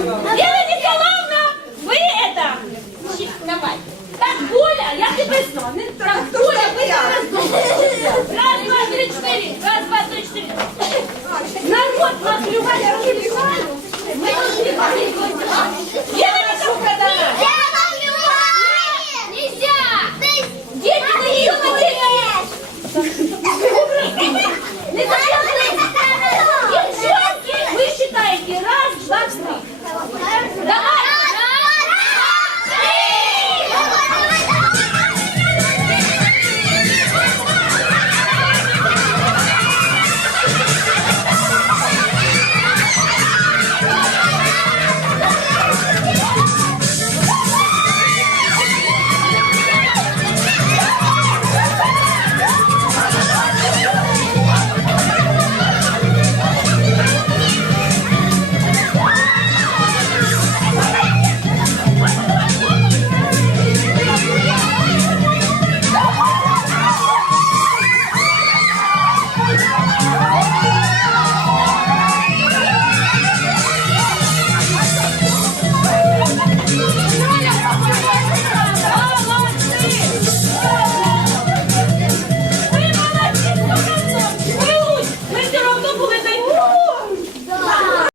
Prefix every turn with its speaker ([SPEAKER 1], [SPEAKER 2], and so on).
[SPEAKER 1] Лена Николаевна, вы это... Давай. Так, Оля, я тебе знаю. А